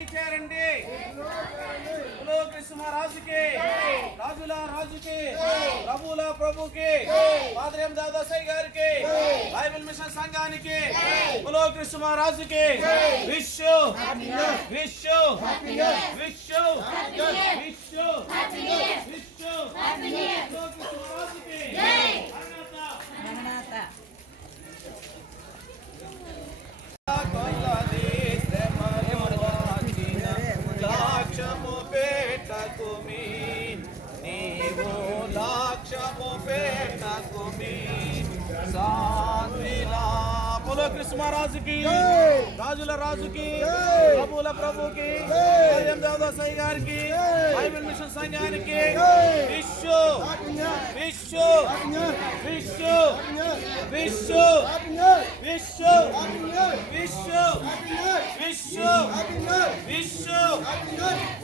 చేరండి. బోలో కృష్ణ మహారాజుకి, రాజుల రాజుకి, ప్రభుల ప్రభుకి, పాద్రేం దాదాసాయి గారికి, బైబిల్ మిషన్ సంఘానికి, బోలో కృష్ణ మహారాజుకి విశ్వ విశ్వ విశ్వ విశ్వ విశ్వ బోలో కృష్ణ మహారాజుకి మరణాత బోలో కృష్ణ మహారాజుకి, రాజుల రాజుకి, ప్రభుల ప్రభుకి, దేవదాసాయి గారికి, బైబిల్ మిషన్ సంఘానికి విశ్వ విశ్వ విశ్వ విశ్వ విశ్వ విశ్వ విశ్వ విశ్వ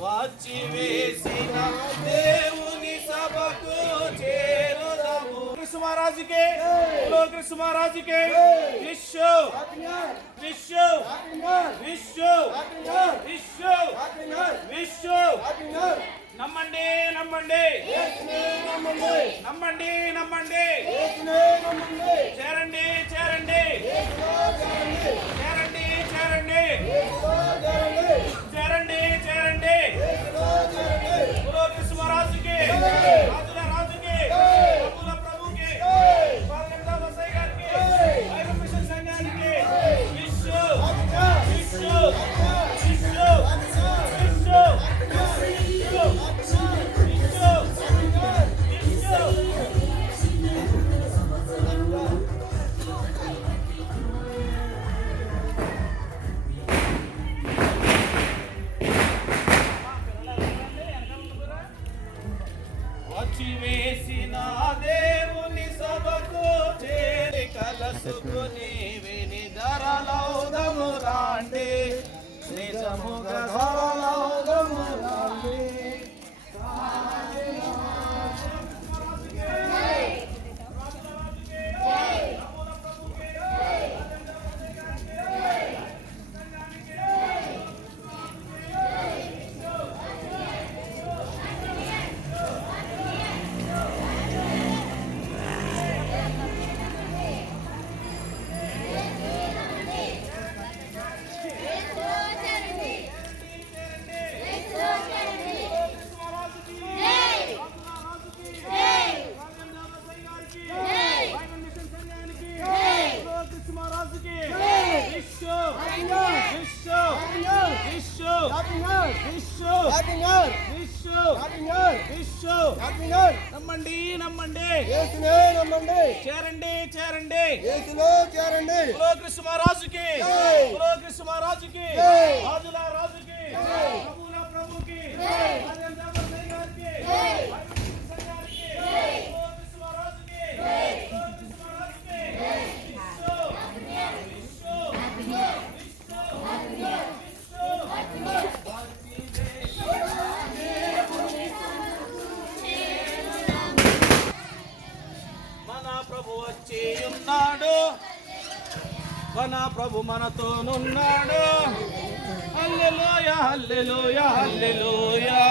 వచ్చి వేసిన దేవుని సభకు చేరుదాము. కృష్ణ మహారాజుకి, బోలో కృష్ణ మహారాజుకి విశ్వ విశ్వ విశ్వ విశ్వ విశ్వ నమ్మండి నమ్మండి నమ్మండి నమ్మండి చేరండి చేరండి చేరండి చేరండి చేరండి చేరండి బోలో కృష్ణ మహారాజుకి, రాజుల రాజుకి, ప్రభుల ప్రభుకి, పాద్రేం దాదాసాయి గారికి, బైబిల్ మిషన్ సంఘానికి విశ్వ విశ్వ విశ్వ విశ్వ వచ్చి వేసిన దేవుని సభకు చేరి కలసుకుని విని ధరలౌదము రాండి, నిజముగా ధరలౌదము రాండి. నమ్మండి నమ్మండి చేరండి చేరండి బోలో కృష్ణ మహారాజుకి, బోలో కృష్ణ మహారాజుకి, రాజుల రాజుకి, ప్రభుల ప్రభుకి, పాద్రేం దాదాసాయి గారికి, బైబిల్ మిషన్ సంఘానికి, బోలో కృష్ణ మహారాజుకి, బోలో కృష్ణ మహారాజుకి ఉన్నాడు, మన ప్రభు మనతోనున్నాడు. హల్లెలూయా హల్లెలూయా హల్లెలూయా